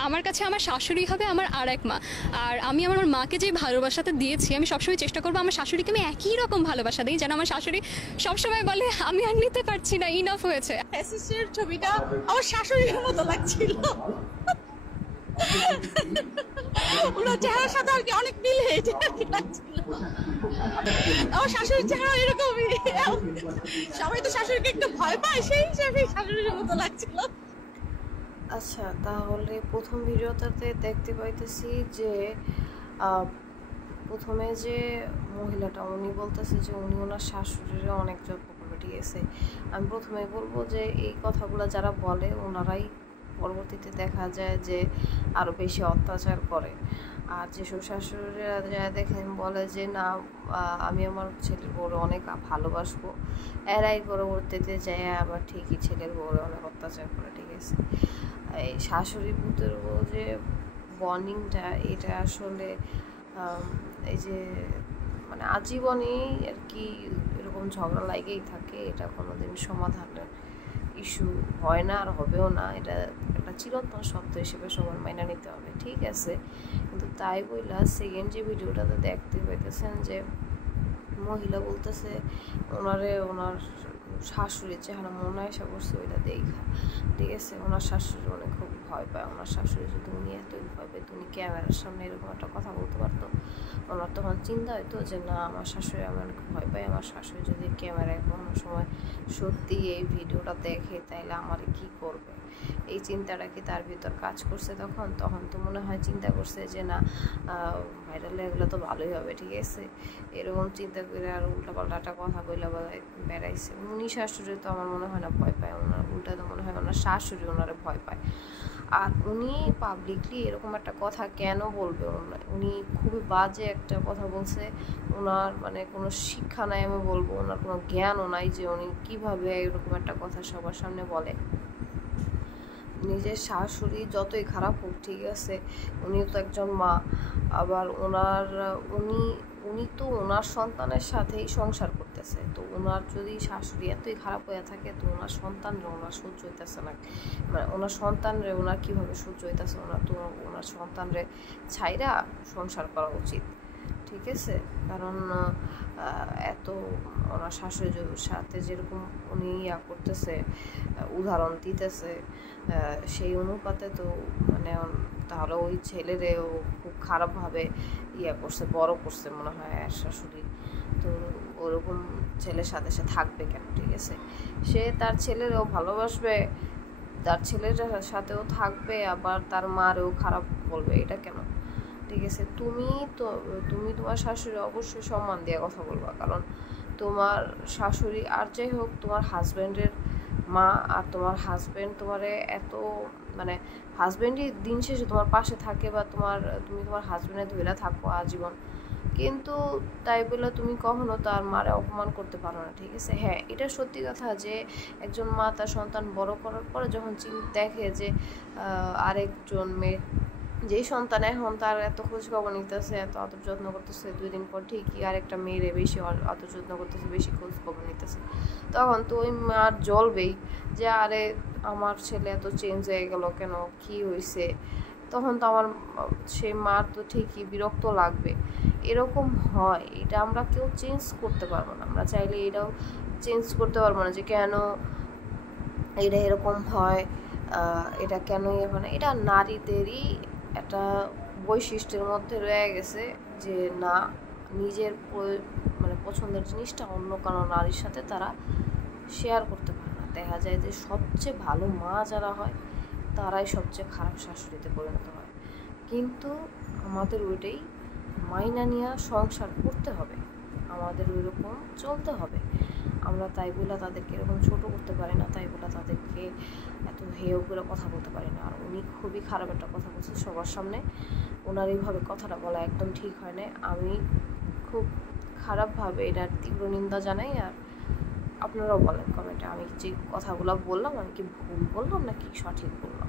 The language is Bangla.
আমার কাছে আমার শাশুড়ি হবে আমার আরেক মা। আর আমি আমার মাকে যে ভালোবাসাটা দিয়েছি, আমি সবসময় চেষ্টা করবো আমার শাশুড়িকে আমি একই রকম ভালোবাসা দিই, যেন আমার শাশুড়ি সবসময় বলে আমি আর নিতে পারছি না, ইনাফ হয়েছে। অ্যাসিস্টের ছবিটা আমার শাশুড়ির মতো লাগছিল। ওনার চেহারার সাথে আর কি অনেক মিল হয়েছে আর কি লাগছিল। আমার শাশুড়ির চেহারা এরকমই। সবাই তো শাশুড়িকে একটু ভয় পায়, সেই হিসাবে শাশুড়ির মতো লাগছিল। আচ্ছা, তাহলে প্রথম ভিডিওটাতে দেখতে পাইতেছি যে প্রথমে যে মহিলাটা উনি বলতেছে যে উনি ওনার শাশুড়ির অনেক যত্ন করবে, ঠিক আছে। আমি প্রথমেই বলবো যে এই কথাগুলো যারা বলে ওনারাই পরবর্তীতে দেখা যায় যে আরও বেশি অত্যাচার করে। আর যেসব শাশুড়িরা যারা দেখেন বলে যে না আমি আমার ছেলের বউরে অনেক ভালোবাসবো, এরাই পরবর্তীতে যায় আবার ঠিকই ছেলের বউরে অনেক অত্যাচার করে, ঠিক আছে। এই শাশুড়ি পুতের বউ যে বন্ডিংটা, এটা আসলে এই যে মানে আজীবনেই আর কি এরকম ঝগড়া লাগেই থাকে, এটা কোনোদিন সমাধানের ইস্যু হয় না আর হবেও না। এটা একটা চিরন্তন সত্য হিসেবে সবার মাইনা নিতে হবে, ঠিক আছে। কিন্তু তাই বইলা সেকেন্ড যে ভিডিওটাতে দেখতে পাইতেছেন যে মহিলা বলতেছে ওনার শাশুড়ির চেহারা মনে এসে করছে ওইটা দেখা, ঠিক আছে। ওনার শাশুড়ি অনেক খুব ভয় পায়। ওনার শাশুড়ি যদি উনি এতই ভয় পেত উনি ক্যামেরার সামনে এরকম একটা কথা বলতে পারতো। ওনার তখন চিন্তা হইতো যে না আমার শাশুড়ি আমি অনেক ভয় পাই, আমার শাশুড়ি যদি ক্যামেরায় কোনো সময় সত্যি এই ভিডিওটা দেখে তাইলে আমার কি করবে, এই চিন্তাটা কি তার ভিতর কাজ করছে। তখন তো মনে হয় চিন্তা করছে যে না ভাইরাল এগুলো তো ভালোই হবে, ঠিক আছে। এরকম চিন্তা করে আর উল্টাপাল্টা একটা কথা বলে বেড়াইছে। উনি শাশুড়ি তো আমার মনে হয় না ভয় পায়, ওনার উল্টা তো মনে হয় ওনার শাশুড়ি ওনারে ভয় পায়। আর উনি পাবলিকলি এরকম একটা কথা কেন বলবে? উনি খুবই বাজে একটা কথা বলছে। ওনার মানে কোনো শিক্ষা নাই আমি বলবো, ওনার কোনো জ্ঞানও নাই যে উনি কীভাবে এরকম একটা কথা সবার সামনে বলে। নিজের শাশুড়ি যতই খারাপ হোক, ঠিক আছে, উনিও তো একজন মা। আবার উনি তো ওনার সন্তানের সাথেই সংসার করতেছে। তো ওনার যদি শাশুড়ি এতই খারাপ হয়ে থাকে তো ওনার সন্তানরা ওনার সহ্য হইতেছে না, মানে ওনার সন্তানরে ওনার কীভাবে সহ্য হইতেছে? ওনার সন্তানরে ছাইরা সংসার করা উচিত, ঠিক আছে। কারণ এত ওনার শাশুড়ির সাথে যেরকম উনি করতেছে, উদাহরণ দিতেছে, সেই অনুপাতে তো মানে তাহলে ওই ছেলেরেও খুব খারাপভাবে করছে, বড় করছে মনে হয় আর শাশুড়ি। তো ওরকম ছেলের সাথে সে থাকবে কেন, ঠিক আছে। সে তার ছেলেরও ভালোবাসবে, তার ছেলের সাথেও থাকবে, আবার তার মারেও খারাপ বলবে, এটা কেন? ঠিক আছে। তুমি তোমার শাশুড়ি অবশ্যই সম্মান দিয়ে কথা বলবা, কারণ তোমার শাশুড়ি আর যাই হোক তোমার হাজব্যান্ডের মা, আর তোমার হাজব্যান্ড তোমারে এত মানে হাজব্যান্ডই দিন শেষে তোমার পাশে থাকে, বা তুমি তোমার হাজব্যান্ডে ধরে থাকো আজীবন, কিন্তু তাই বলে তুমি কখনো তার মারে অপমান করতে পারো না, ঠিক আছে। হ্যাঁ, এটা সত্যি কথা যে একজন মা তার সন্তান বড় করার পরে যখন দেখে যে আরেকজন মেয়ে যেই সন্তান এখন তার এত খোঁজ খবর নিতেছে, এত আদর যত্ন করতেছে, 2 দিন পর ঠিকই আরেকটা মেয়েরে বেশি আদর যত্ন করতেছে, বেশি খোঁজ খবর নিতেছে, তখন তো ওই মার জ্বলবেই যে আরে আমার ছেলে এত চেঞ্জ হয়ে গেল কেন, কি হয়েছে? তখন তো আমার সেই মার তো ঠিকই বিরক্ত লাগবে। এরকম হয়, এটা আমরা কেউ চেঞ্জ করতে পারবো না। আমরা চাইলে এটাও চেঞ্জ করতে পারবো না যে কেন এটা এরকম হয়, এটা কেন মানে এটা নারীদেরই একটা বৈশিষ্ট্যের মধ্যে রয়ে গেছে যে না নিজের মানে পছন্দের জিনিসটা অন্য কোনো নারীর সাথে তারা শেয়ার করতে পারে না। দেখা যায় যে সবচেয়ে ভালো মা যারা হয় তারাই সবচেয়ে খারাপ শাশুড়িতে পরিণত হয়। কিন্তু আমাদের ওইটাই মাইনা নিয়ে সংসার করতে হবে, আমাদের ওই রকম চলতে হবে। আমরা তাই বলে তাদেরকে এরকম ছোটো করতে পারি না, তাই বলে তাদেরকে এত হেয় করে কথা বলতে পারি না। আর উনি খুবই খারাপ একটা কথা বলছে সবার সামনে, ওনার এইভাবে কথাটা বলা একদম ঠিক হয় না। আমি খুব খারাপভাবে এটার তীব্র নিন্দা জানাই। আর আপনারাও বলেন কমেন্টে আমি যে কথাগুলো বললাম আমি কি ভুল বললাম নাকি সঠিক বললাম।